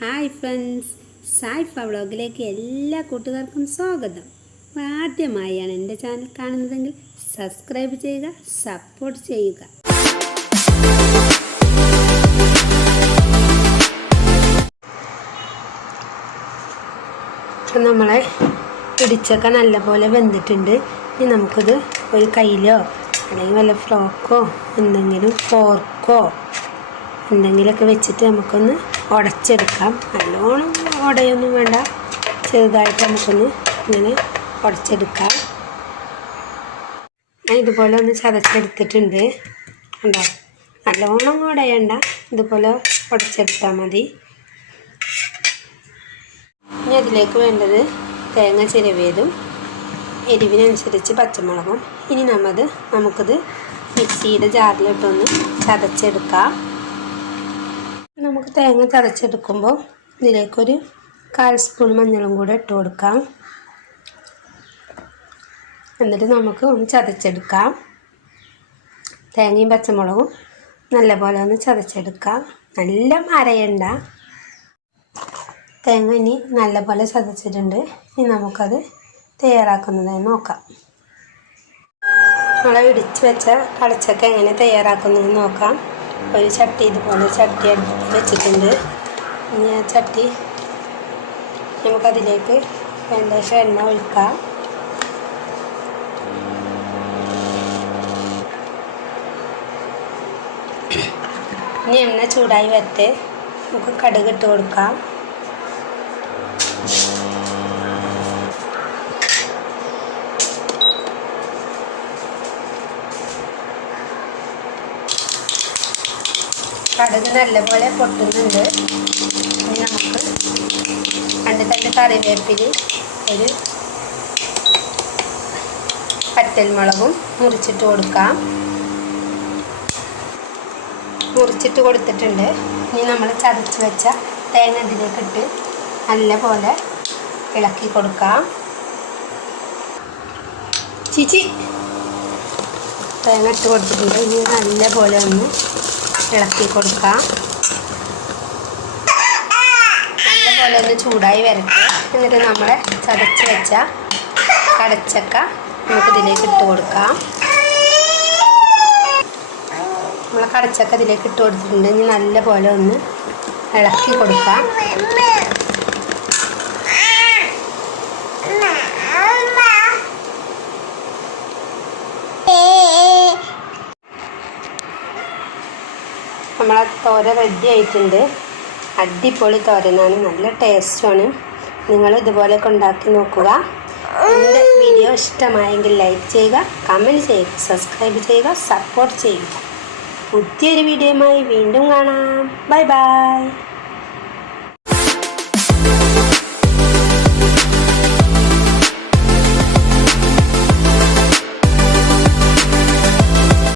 Hi friends, സായിഫ വ്ളോഗിലേക്ക് എല്ലാ കൂട്ടുകാർക്കും സ്വാഗതം. ആദ്യമായാണ് എൻ്റെ ചാനൽ കാണുന്നതെങ്കിൽ സബ്സ്ക്രൈബ് ചെയ്യുക, സപ്പോർട്ട് ചെയ്യുക. നമ്മളെ ഇടിച്ചൊക്കെ നല്ലപോലെ വെന്തിട്ടുണ്ട്. ഇനി നമുക്കിത് ഒരു കയ്യിലോ അല്ലെങ്കിൽ വല്ല ഫ്രോക്കോ എന്തെങ്കിലും ഫോർക്കോ എന്തെങ്കിലുമൊക്കെ വെച്ചിട്ട് നമുക്കൊന്ന് ഉടച്ചെടുക്കാം. നല്ലോണം ഉടയൊന്നും വേണ്ട, ചെറുതായിട്ട് നമുക്കൊന്ന് ഇങ്ങനെ ഉടച്ചെടുക്കാം. ഞാൻ ഇതുപോലെ ഒന്ന് ചതച്ചെടുത്തിട്ടുണ്ട്. ഉണ്ടോ? നല്ലോണം ഉടയണ്ട, ഇതുപോലെ ഉടച്ചെടുത്താൽ മതി. ഇനി അതിലേക്ക് വേണ്ടത് തേങ്ങ ചിരവിയതും എരിവിനനുസരിച്ച് പച്ചമുളകും. ഇനി നമുക്കിത് മിക്സിയുടെ ജാറിലിട്ടൊന്ന് ചതച്ചെടുക്കാം. നമുക്ക് തേങ്ങ ചതച്ചെടുക്കുമ്പോൾ ഇതിലേക്കൊരു 1/4 സ്പൂൺ മഞ്ഞളും കൂടെ ഇട്ട് കൊടുക്കാം. എന്നിട്ട് നമുക്ക് ഒന്ന് ചതച്ചെടുക്കാം. തേങ്ങയും പച്ചമുളകും നല്ലപോലെ ഒന്ന് ചതച്ചെടുക്കാം. നല്ല അരയണ്ട. തേങ്ങ ഇനി നല്ലപോലെ ചതച്ചിട്ടുണ്ട്. ഇനി നമുക്കത് തയ്യാറാക്കുന്നതായി നോക്കാം. നമ്മൾ ഇടിച്ച് വെച്ച കളച്ചക്ക എങ്ങനെ തയ്യാറാക്കുന്നതെന്ന് നോക്കാം. ഒരു ചട്ടി ഇതുപോലെ ചട്ടി അടുത്ത് വെച്ചിട്ടുണ്ട്. ഇനി ആ ചട്ടി നമുക്കതിലേക്ക് വേണ്ടേശം എണ്ണ ഒഴിക്കാം. ഇനി എണ്ണ ചൂടായി വരട്ടെ. നമുക്ക് കടുക് ഇട്ട് കൊടുക്കാം. കടുക് നല്ലപോലെ പൊട്ടുന്നുണ്ട്. ഇനി നമുക്ക് 2 തണ്ട് കറിവേപ്പില, ഒരു പച്ചമുളകും മുറിച്ചിട്ട് കൊടുക്കാം. മുറിച്ചിട്ട് കൊടുത്തിട്ടുണ്ട്. ഇനി നമ്മൾ ചതച്ച് വെച്ച തേങ്ങ ഇതിലേക്കിട്ട് നല്ലപോലെ ഇളക്കി കൊടുക്കാം. തേങ്ങ ഇട്ട് കൊടുത്തിട്ടുണ്ട്. ഇനി നല്ലപോലെ ഒന്ന് ഇളക്കി കൊടുക്കാം. നല്ലപോലെ ഒന്ന് ചൂടായി വരട്ടെ. എന്നിട്ട് നമ്മളെ ചതച്ച് വെച്ച കടച്ചക്ക നമുക്കിതിലേക്ക് ഇട്ട് കൊടുക്കാം. നമ്മളെ കടച്ചക്ക ഇതിലേക്ക് ഇട്ട് കൊടുത്തിട്ടുണ്ട്. ഇനി നല്ലപോലെ ഒന്ന് ഇളക്കി കൊടുക്കാം. നമ്മളെ തോരൻ റെഡി ആയിട്ടുണ്ട്. അടിപൊളി തോരനാണ്, നല്ല ടേസ്റ്റുമാണ്. നിങ്ങൾ ഇതുപോലെയൊക്കെ ഉണ്ടാക്കി നോക്കുക. എൻ്റെ വീഡിയോ ഇഷ്ടമായെങ്കിൽ ലൈക്ക് ചെയ്യുക, കമൻറ്റ് ചെയ്യുക, സബ്സ്ക്രൈബ് ചെയ്യുക, സപ്പോർട്ട് ചെയ്യുക. പുതിയൊരു വീഡിയോയുമായി വീണ്ടും കാണാം. Bye bye.